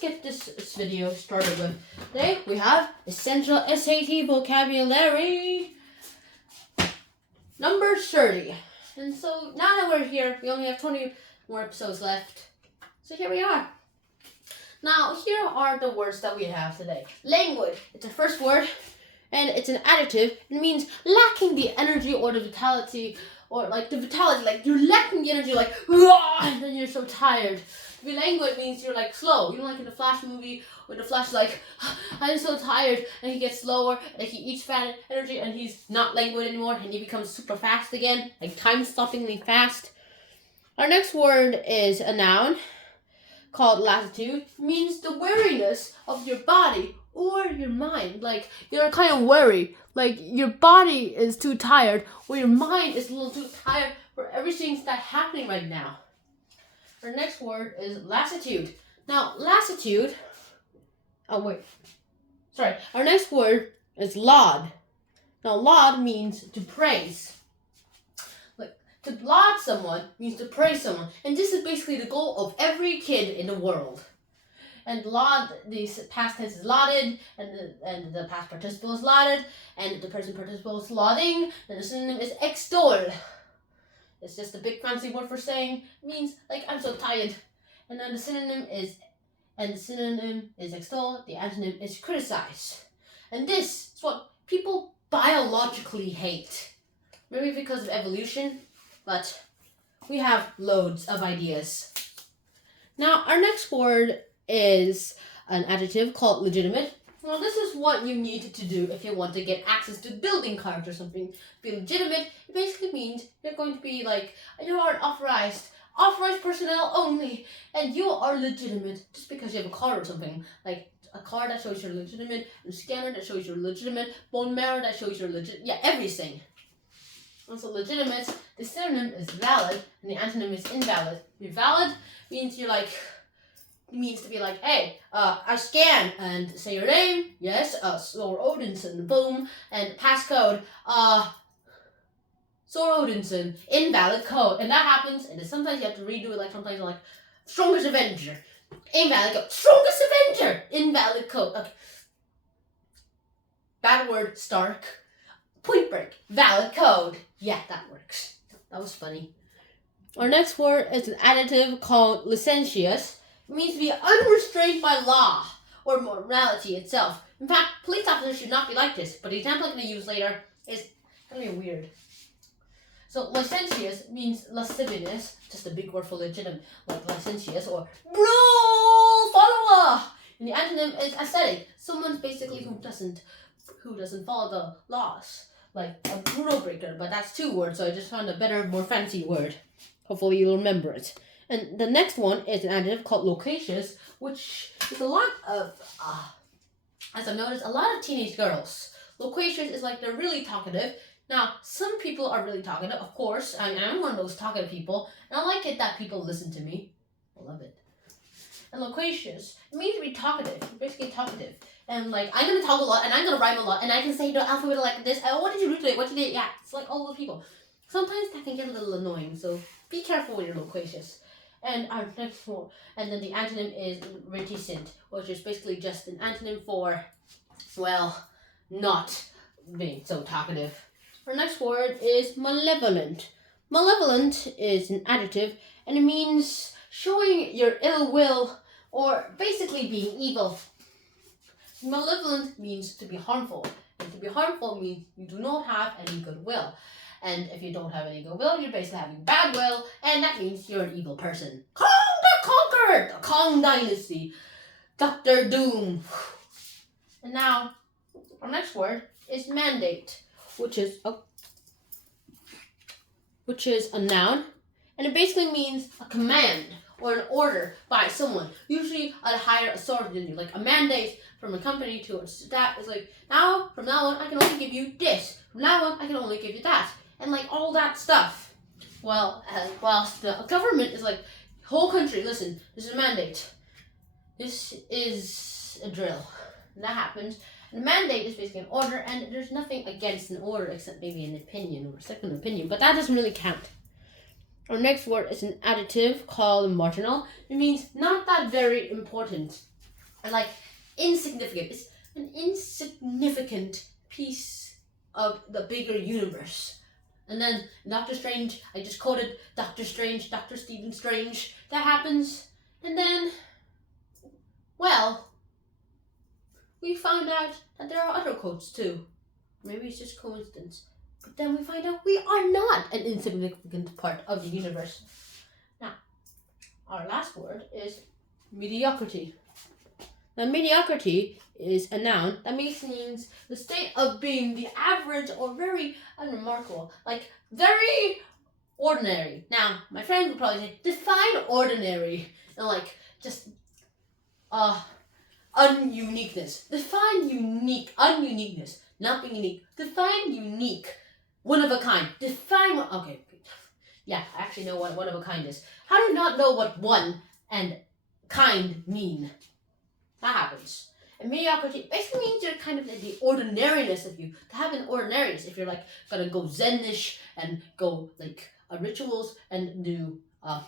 get this video started with. Today we have essential SAT vocabulary number 30. And so now that we're here, we only have 20 more episodes left. So here we are. Now here are the words that we have today. Languid, it's the first word, and it's an adjective. It means lacking the energy or the vitality, or like the vitality, like you're lacking the energy, like, and then you're so tired. To be languid means you're like slow. You know, like in the Flash movie, where the Flash is like, I'm so tired, and he gets slower, and he eats fat energy, and he's not languid anymore, and he becomes super fast again, like time-stoppingly fast. Our next word is a noun called lassitude. It means the weariness of your body or your mind. Like, you're kind of weary. Like, your body is too tired, or your mind is a little too tired for everything that's happening right now. Our next word is lassitude. Now, lassitude... Our next word is laud. Now, laud means to praise. Like, to laud someone means to praise someone. And this is basically the goal of every kid in the world. And laud, the past tense is lauded, and the past participle is lauded, and the present participle is lauding, and the synonym is extol. It's just a big fancy word for saying, it means like I'm so tired. And then the synonym is extol, the antonym is criticize. And this is what people biologically hate. Maybe because of evolution, but we have loads of ideas. Now, our next word is an adjective called legitimate. Well, this is what you need to do if you want to get access to building cards or something. Be legitimate, it basically means you're going to be like, you are authorized personnel only, and you are legitimate just because you have a card or something. Like a card that shows you're legitimate, a scanner that shows you're legitimate, bone marrow that shows you're legit, everything. Also legitimate, the synonym is valid, and the antonym is invalid. You're valid means you're like, means to be like, hey, I scan and say your name, yes, Sor Odinson, boom, and passcode, Sor Odinson, invalid code, and that happens, and then sometimes you have to redo it, like sometimes you're like, strongest Avenger, invalid code, strongest Avenger, invalid code, okay. Bad word, Stark, Point Break, valid code, yeah, that works. That was funny. Our next word is an adjective called licentious. It means to be unrestrained by law or morality itself. In fact, police officers should not be like this, but the example I'm going to use later is going to be weird. So, licentious means lasciviousness, just a big word for legitimate, like licentious, or rule follower. And the antonym is ascetic, someone basically who doesn't follow the laws, like a rule breaker, but that's two words, so I just found a better, more fancy word. Hopefully you'll remember it. And the next one is an adjective called loquacious, which is a lot of, as I've noticed, a lot of teenage girls. Loquacious is like they're really talkative. Now, some people are really talkative, of course. I'm one of those talkative people, and I like it that people listen to me. I love it. And loquacious, it means to be talkative, basically talkative. And like, I'm going to talk a lot, and I'm going to rhyme a lot, and I can say the alphabet like this. Oh, what did you do today? What did you do? Yeah, it's like all those people. Sometimes that can get a little annoying, so be careful when you're loquacious. And our next one, and then the antonym is reticent, which is basically just an antonym for, well, not being so talkative. Our next word is malevolent. Malevolent is an adjective, and it means showing your ill will, or basically being evil. Malevolent means to be harmful, and to be harmful means you do not have any goodwill. And if you don't have any goodwill, you're basically having bad will, and that means you're an evil person. Kong the Conqueror! The Kong Dynasty. Dr. Doom. And now, our next word is mandate, which is a noun, and it basically means a command or an order by someone, usually a higher authority than you. Like a mandate from a company to a staff is like, from now on, I can only give you this. From now on, I can only give you that. And like all that stuff. Well, whilst the government is like, whole country, listen, this is a mandate. This is a drill. And that happens. And a mandate is basically an order, and there's nothing against an order except maybe an opinion or a second opinion, but that doesn't really count. Our next word is an adjective called marginal. It means not that very important. are like insignificant. It's an insignificant piece of the bigger universe. And then Doctor Strange, I just quoted Doctor Strange, Dr. Stephen Strange. That happens. And then, well, we found out that there are other quotes too. Maybe it's just coincidence. But then we find out we are not an insignificant part of the universe. Now, our last word is mediocrity. Now, mediocrity is a noun that means the state of being the average or very unremarkable, like very ordinary. Now, my friend would probably say, define ordinary, and like just ununiqueness. Define ununiqueness, not being unique. Define unique, one of a kind. Define okay. Yeah, I actually know what one of a kind is. How do you not know what one and kind mean? That happens. And mediocrity basically means you're kind of like the ordinariness of you. To have an ordinariness, if you're like gonna go Zenish and go like rituals and do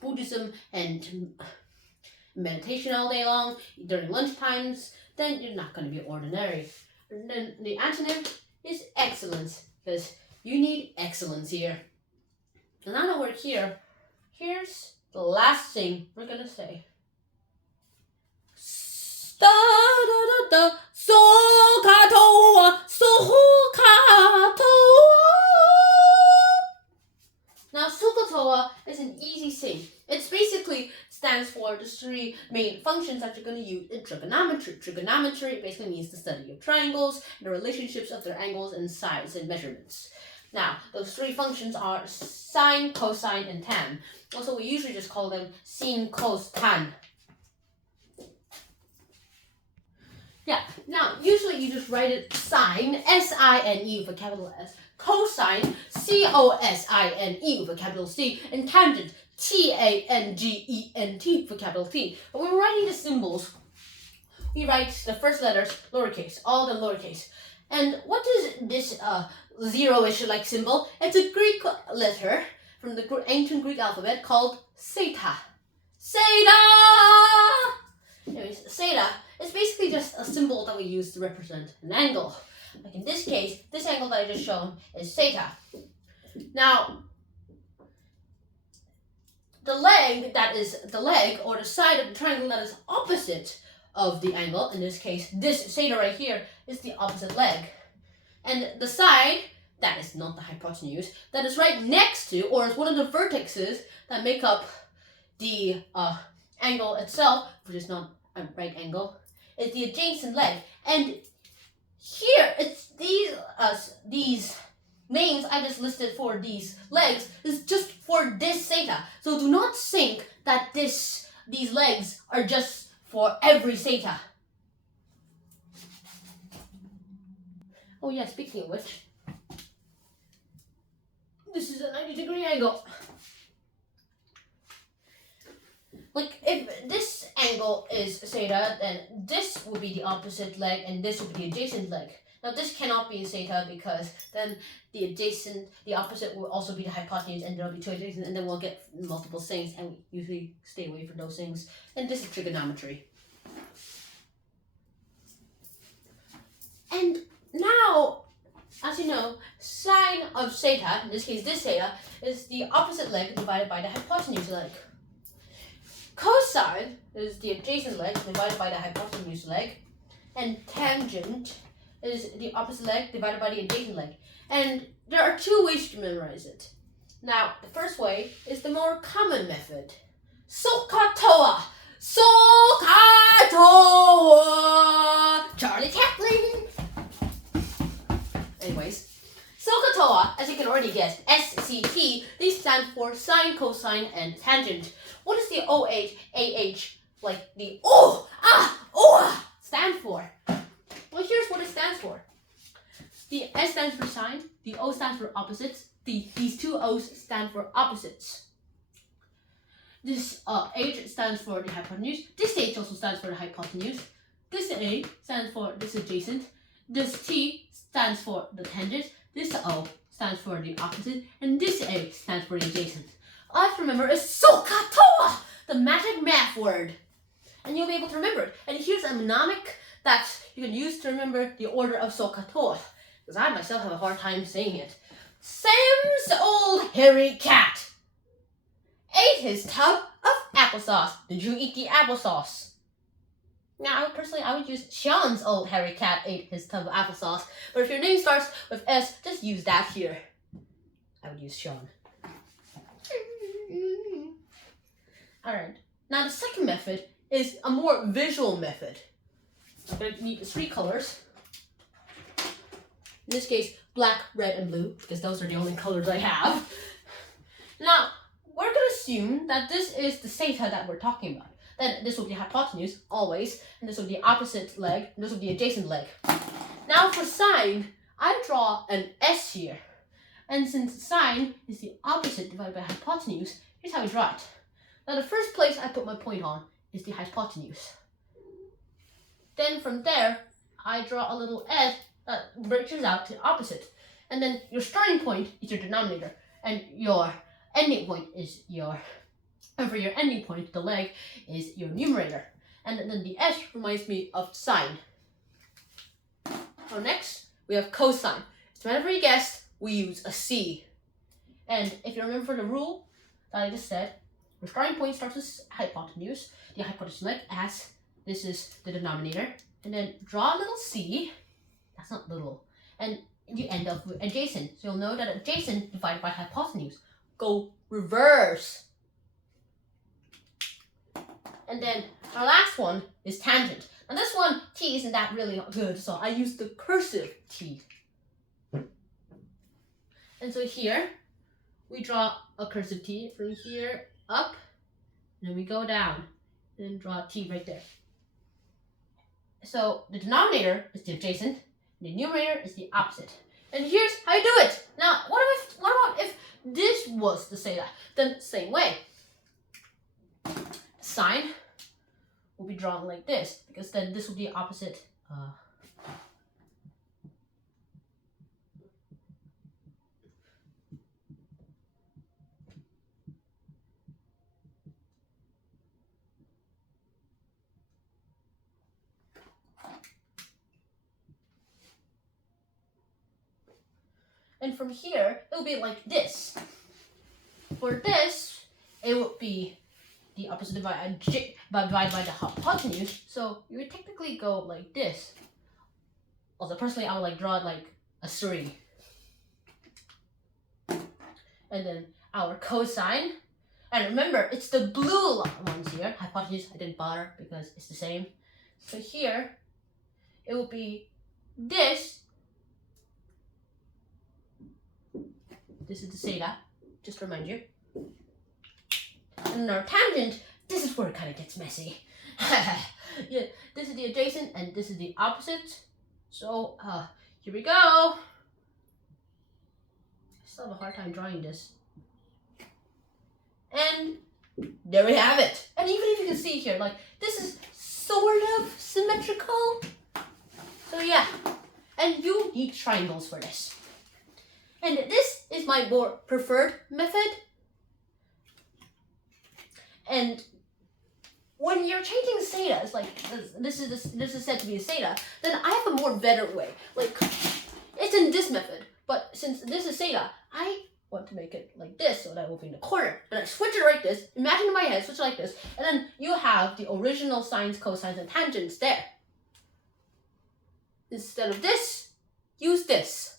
Buddhism and meditation all day long during lunch times, then you're not gonna be ordinary. And then the antonym is excellence, because you need excellence here. And now that we're here, here's the last thing we're gonna say. SOHCAHTOA, SOHCAHTOA. Now, SOHCAHTOA is an easy thing. It basically stands for the three main functions that you're going to use in trigonometry. Trigonometry basically means the study of triangles, the relationships of their angles and sides and measurements. Now, those three functions are sine, cosine, and tan. Also, we usually just call them sin, cos, tan. Yeah, now, usually you just write it sine, S-I-N-E with a capital S, cosine, C-O-S-I-N-E with a capital C, and tangent, T-A-N-G-E-N-T with a capital T. But when we're writing the symbols, we write the first letters lowercase, all the lowercase. And what is this zero-ish like symbol? It's a Greek letter from the ancient Greek alphabet called theta. Theta! Anyways, theta is basically just a symbol that we use to represent an angle. Like in this case, this angle that I just shown is theta. Now, the leg or the side of the triangle that is opposite of the angle, in this case, this theta right here, is the opposite leg. And the side, that is not the hypotenuse, that is right next to, or is one of the vertices that make up the angle itself, which is not a right angle, is the adjacent leg. And here, it's these names I just listed for these legs is just for this theta. So do not think that these legs are just for every theta. Oh yeah, speaking of which, this is a 90-degree angle. Like, if this angle is theta, then this would be the opposite leg, and this would be the adjacent leg. Now, this cannot be theta, because then the opposite will also be the hypotenuse, and there will be two adjacent, and then we'll get multiple things, and we usually stay away from those things. And this is trigonometry. And now, as you know, sine of theta, in this case this theta, is the opposite leg divided by the hypotenuse leg. Cosine is the adjacent leg divided by the hypotenuse leg, and tangent is the opposite leg divided by the adjacent leg. And there are two ways to memorize it. Now, the first way is the more common method. SOHCAHTOA! SOHCAHTOA! Charlie Chaplin! Anyways, SOHCAHTOA, as you can already guess, S-C-T, these stand for sine, cosine, and tangent. What does the O-H, A-H, like the stand for? Well, here's what it stands for. The S stands for sine, the O stands for opposites, these two O's stand for opposites. This H stands for the hypotenuse, this H also stands for the hypotenuse, this A stands for this adjacent, this T stands for the tangent, this O stands for the opposite, and this A stands for the adjacent. All I have to remember is SOHCAHTOA, the magic math word. and you'll be able to remember it. And here's a mnemonic that you can use to remember the order of SOHCAHTOA, because I myself have a hard time saying it. Sam's old hairy cat ate his tub of applesauce. Did you eat the applesauce? Now, personally, I would use Sean's old hairy cat ate his tub of applesauce. But if your name starts with S, just use that here. I would use Sean. Alright, now the second method is a more visual method. I'm going to need the 3 colors. In this case, black, red, and blue, because those are the only colors I have. Now, we're going to assume that this is the theta that we're talking about. Then this will be hypotenuse, always, and this will be the opposite leg, and this will be the adjacent leg. Now for sine, I draw an S here. And since sine is the opposite divided by hypotenuse, here's how we draw it. Now the first place I put my point on is the hypotenuse. Then from there, I draw a little S that branches out to the opposite. And then your starting point is your denominator, and your ending point is your... And for your ending point, the leg, is your numerator. And then the S reminds me of sine. So next, we have cosine. So whenever you guessed, we use a C. And if you remember the rule that I just said, the starting point starts with hypotenuse. The hypotenuse leg as this is the denominator. And then draw a little C. That's not little. And you end up with adjacent. So you'll know that adjacent divided by hypotenuse. Go reverse. And then our last one is tangent. Now this one, T isn't that really good, so I use the cursive T. And so here, we draw a cursive T from here up, and then we go down, and then draw a T right there. So the denominator is the adjacent, and the numerator is the opposite. And here's how you do it. Now, what about if this was the theta? Then same way. Sine will be drawn like this, because then this will be opposite. And from here, it will be like this. For this, it would be the opposite divided by the hypotenuse, so you would technically go like this. Also, personally, I would draw it like a 3. And then our cosine, and remember, it's the blue ones here. Hypotenuse, I didn't bother because it's the same. So here, it will be this. This is the theta, just to remind you. And our tangent, this is where it kind of gets messy. Yeah, this is the adjacent and this is the opposite. So, here we go. I still have a hard time drawing this. And there we have it. And even if you can see here, like, this is sort of symmetrical. So yeah, and you need triangles for this. And this is my more preferred method. And when you're changing thetas, like this is said to be a theta, then I have a more better way. Like, it's in this method, but since this is theta, I want to make it like this, so that it will be in the corner. Then I switch it like this. Imagine in my head, switch it like this, and then you have the original sines, cosines, and tangents there. Instead of this, use this.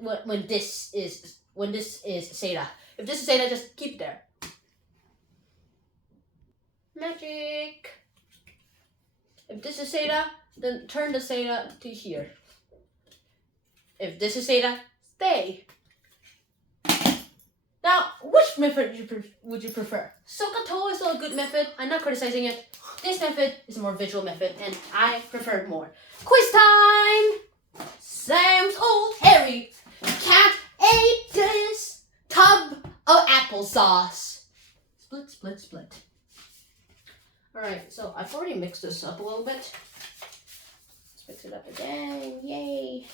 When this is theta. If this is theta, just keep it there. Magic. If this is theta, then turn the theta to here. If this is theta, stay. Now, which method would you prefer? SOHCAHTOA is still a good method. I'm not criticizing it. This method is a more visual method, and I prefer it more. Quiz time! Sam's old hairy cat ate this tub of applesauce. Split, split, split. Alright, so I've already mixed this up a little bit. Let's mix it up again. Yay.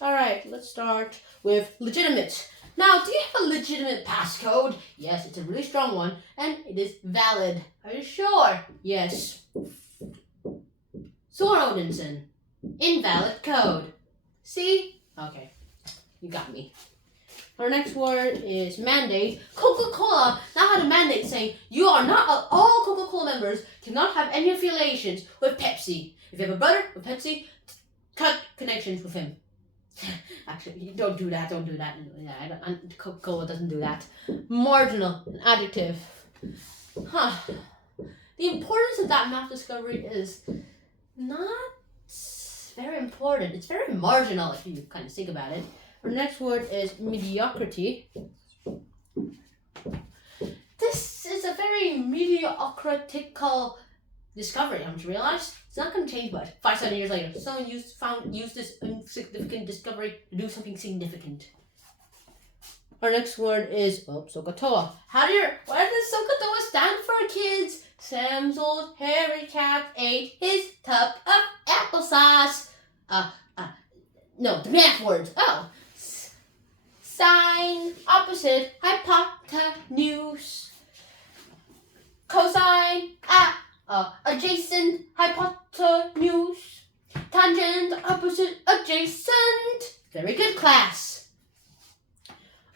Alright, let's start with legitimate. Now, do you have a legitimate passcode? Yes, it's a really strong one, and it is valid. Are you sure? Yes. Soren Odinson. Invalid code. See? Okay. You got me. Our next word is mandate. Coca-Cola now had a mandate saying you are not all Coca-Cola members cannot have any affiliations with Pepsi. If you have a brother with Pepsi, cut connections with him. Actually, don't do that. Don't do that. Yeah, Coca-Cola doesn't do that. Marginal, an adjective. Huh. The importance of that math discovery is not very important. It's very marginal if you kind of think about it. Our next word is mediocrity. This is a very mediocritical discovery, haven't you realized? It's not going to change much. 5-7 years later, someone used this insignificant discovery to do something significant. Our next word is SOHCAHTOA. What does SOHCAHTOA stand for, kids? Sam's old hairy cat ate his tub of applesauce. No, the math words. Oh. Sine, opposite, hypotenuse. Cosine, adjacent, hypotenuse. Tangent, opposite, adjacent. Very good, class.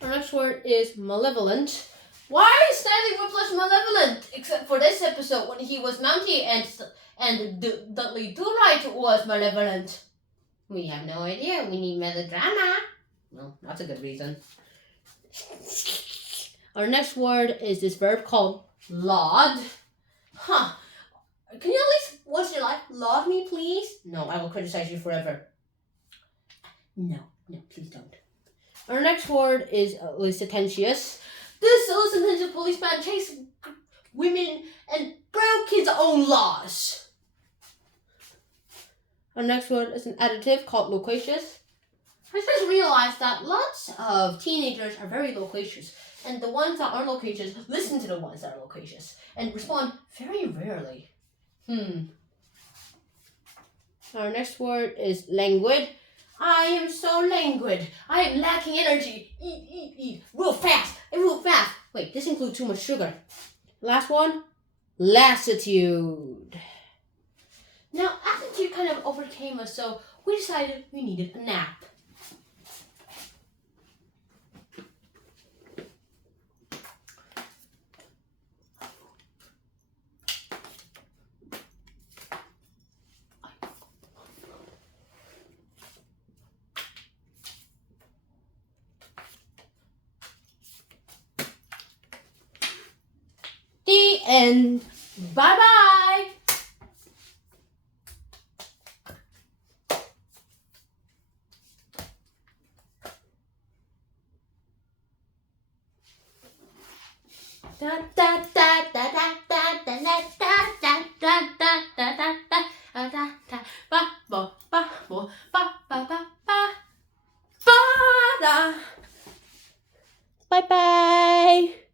Our next word is malevolent. Why is Stanley Whiplash malevolent? Except for this episode when he was Mountie and Dudley Do-Right was malevolent. We have no idea. We need melodrama. Well, that's a good reason. Our next word is this verb called laud. Huh. Can you at least, once in your life, laud me, please? No, I will criticize you forever. No, please don't. Our next word is licentious. This licentious policeman chased women and broke his own laws. Our next word is an adjective called loquacious. I just realized that lots of teenagers are very loquacious, and the ones that aren't loquacious listen to the ones that are loquacious and respond very rarely. Our next word is languid. I am so languid. I am lacking energy. Eat. Real fast. Wait, this includes too much sugar. Last one, lassitude. Now, attitude kind of overcame us, so we decided we needed a nap. The end. Bye-bye. Da da da da da da da da da da da da da da da da ba ba ba ba ba ba ba ba ba da. Bye bye.